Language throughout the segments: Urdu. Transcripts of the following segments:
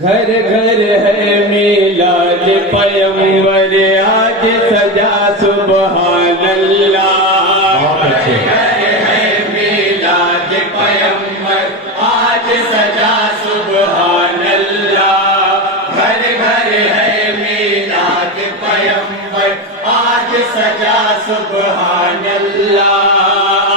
گھر گھر ہے میلاد پیغمبر آج سجا سبحان اللہ. گھر گھر ہے میلاد پیغمبر آج سجا سبحان اللہ. گھر گھر ہے میلاد پیغمبر آج سجا سبحان اللہ.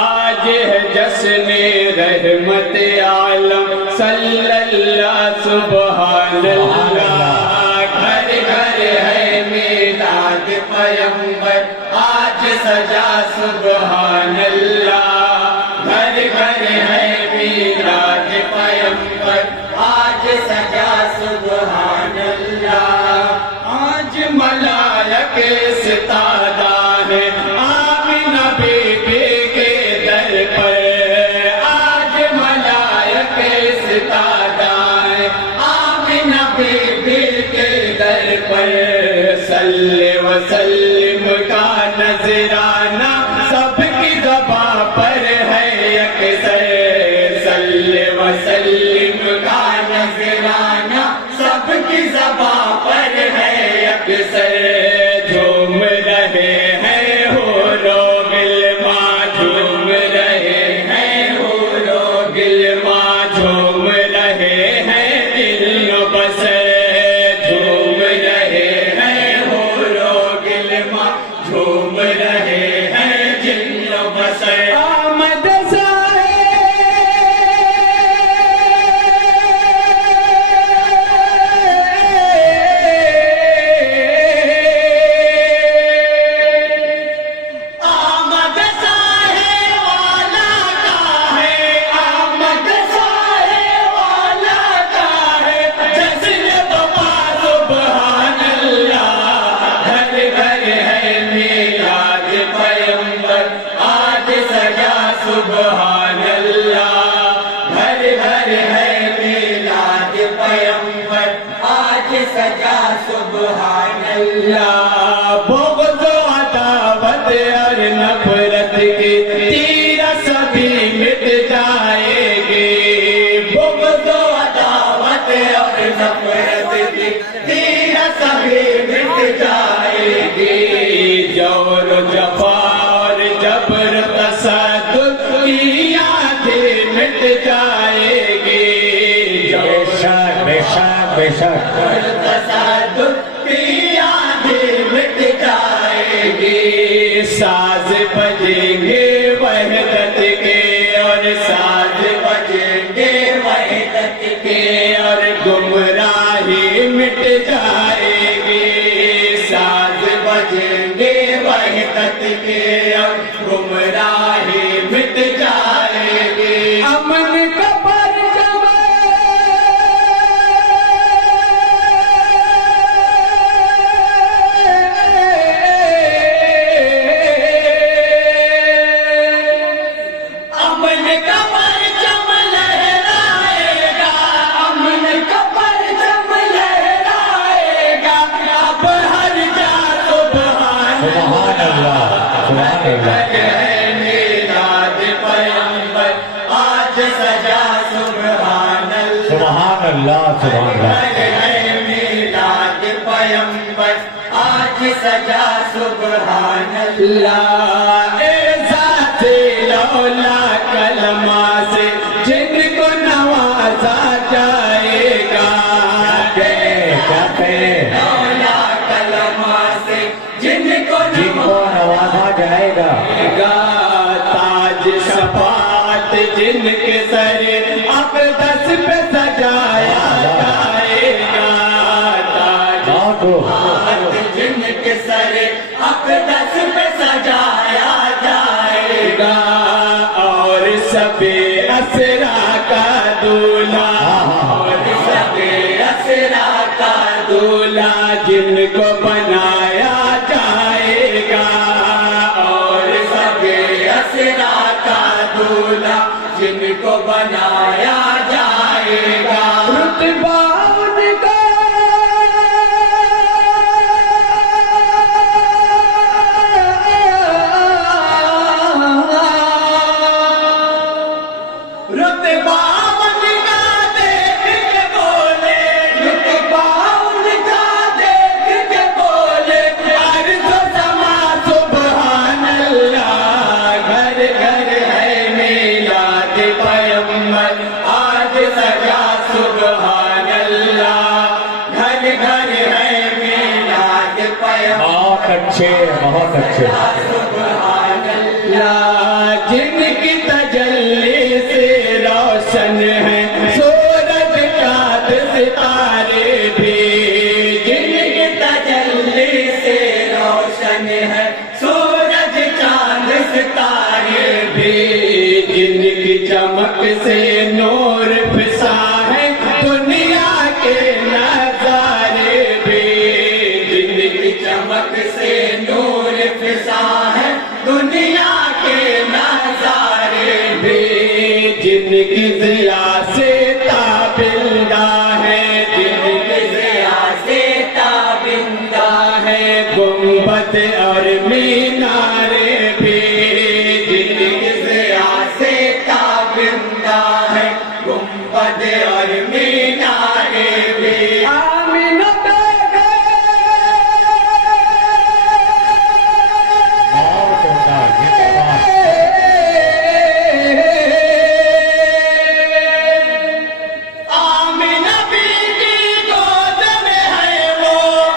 آج ہے جشن رحمت عالم صلی اللہ سبحان اللہ. گھر گھر ہے میلاد پیغمبر آج سجا سبحان اللہ. گھر گھر ہے میلاد پیغمبر آج سجا سبحان اللہ. آج ملائک ستارہ ہے آمنہ بیٹے کے در پر. آج ملائک ستارہ ہے آمنہ بیٹے کے در پر. صلی وسلم کا نذرانہ سب کی زباں پر ہے یکسر. صلی وسلم کا نذرانہ سب کی زباں پر ہے یکسر. جھوم رہے ہیں حور و غلمان جھوم رہے ہیں حور و غلمان جھوم رہے ہیں دل و بسر. جھوم رہے ہیں حور و غلمان جھوم رہے ہیں دل و بسر. آمد سبحان اللہ. گھر گھر ہے میلاد پیغمبر آج سجا سبحان اللہ. بغض و عداوت اور نفرت کے تیر سبھی مٹ جائے گے. بغض و عداوت اور نفرت کے تیر سبھی مٹ جائے گے. جور و جفا اور جبر تصدق کی یادیں مٹ جائے گی. بے شک بے شک بے شک تصدق کی یادیں مٹ جائے گی. ساز بجیں گے وحدت کے اور ساز بجیں گے وحدت کے اور گمراہی مٹ جائے گی. ساز بجیں گے وحدت کے اور گمراہی مٹ جائے گی. امن کا پرچم امن کا پرچم لہرائے گا. امن کا پرچم لہرائے گا. اب ہر جا سبحان اللہ. سبحان اللہ. میلاد پیغمبر آج سجا سبحان اللہ. سبحان اللہ. سبحان اللہ. میلاد پیغمبر آج سجا سبحان اللہ. اے ذات لولا کلمہ سے جن کو نوازا جائے گا. لولا کلمہ سے جن کو نوازا جائے گا. تاج شفاعت جن کے سر اقدس پہ سجایا جائے گا. تاج شفاعت جن کے سر اقدس پہ سجایا جائے گا. اور سب اسرا کا دولہا اور سب اسرا کا دولہا جن کو بنایا جائے گا. اور سب اسرا کا دولہا جن کو بنایا جائے گا. رتبہ ان کا رتبہ ان کا دیکھ کے بولے سے جن کی تجلی سے روشن ہے سورج چاند ستارے بھی جن کی تجلی سے روشن ہے سورج چاند ستارے بھی جن کی چمک سے نور پھسا ہے دنیا کے نظارے بھی جن کی چمک سے نور پھسا ہے دنیا کے نظارے بھی جن کی ضیا سے تابندہ ہے جن کی ضیا سے تابندہ ہے گنبد اور مینارے بھی جن کی ضیا سے تابندہ ہے گنبد اور مینارے بھی آمین اور ہوگا یہ بات آمینہ بی بی گود میں ہے وہ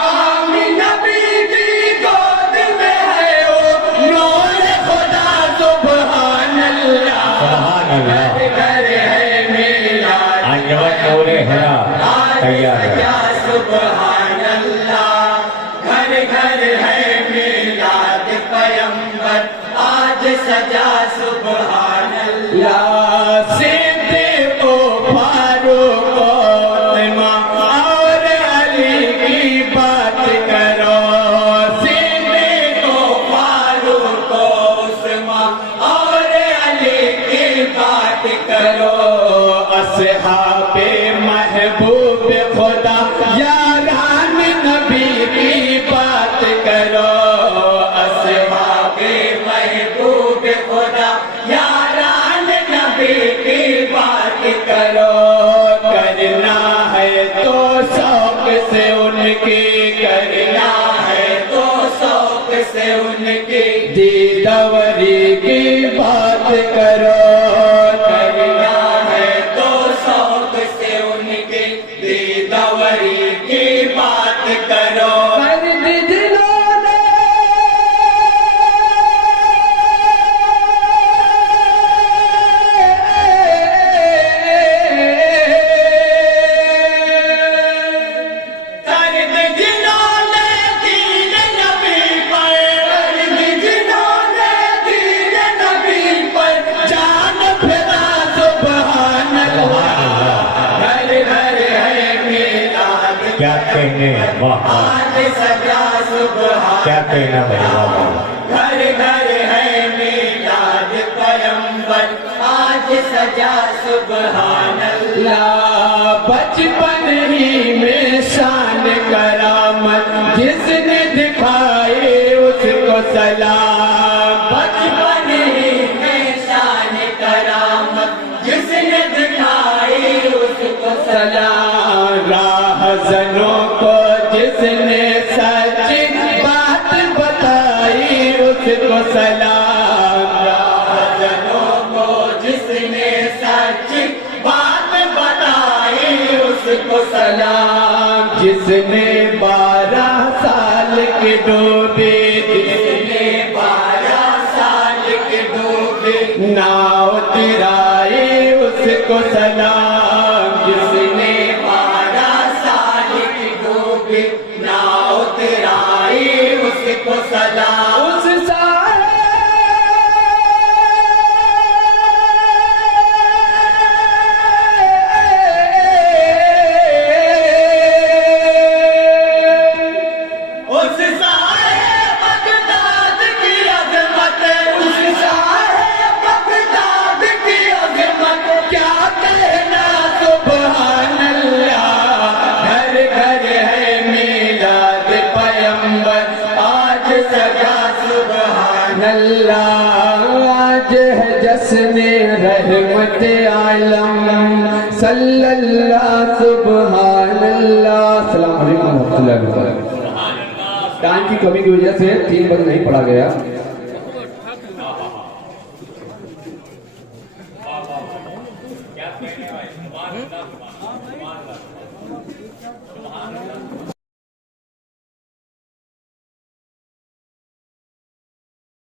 آمینہ بی بی گود میں ہے وہ نور خدا سبحان اللہ سبحان اللہ گھر ہے میلاد انجمن نور حیا تیار ہے سبحان اللہ گھر گھر ہے میلاد پیمبر آج سجا سبحان اللہ صدیق و فاروق و عثمان اور علی کی بات کرو صدیق و فاروق و عثمان اور علی کی بات کرو اصحاب محبوب خدا یاران نبی کی بات کرو اصحاب محبوب خدا یاران نبی کی بات کرو کرنا ہے تو شوق سے ان کی کرنا ہے تو شوق سے ان کی دیدوری کی بات کرو کرنا ہے تو شوق سے ان کی دیدوری کی بات کرو فرد دلوں نے فرد جنہوں نے دین نبی پر فرد جنہوں نے دین نبی پر جان پھیلا سبحان اللہ گھر گھر ہے میلاد کیا کہنے واہ آج سجا سبحان کیا کہنا بھائی واہ گھر گھر ہے میلاد پیمبر آج سجا سبحان اللہ بچپن ہی میں شان کرامت جس نے دکھائے اس کو سلام بچپن ہی میں شان کرامت جس نے دکھائی اس کو سلام راہ زنوں کو جس نے سچی بات بتائی اس کو سلام راہ زنوں کو جس نے سچی بات بتائی اس کو سلام جس نے 12 سال کے ڈوبے جس نے 12 سال کے ڈوبے ناؤ تیرائی اس کو سلام جس نے 12 سال کی ڈوبے ناؤ تیرائی اس کو سلام اس بغداد کی عظمت اس بغداد کی عظمت کیا کہنا سبحان اللہ گھر گھر ہے میلاد پیمبر آج سجا سبحان اللہ آج ہے جشن رحمت عالم صلی اللہ سبحان اللہ السلام علیکم ورحمۃ اللہ وبرکاتہ ٹائم کی کمی کی وجہ سے 3 بجے نہیں پڑھا گیا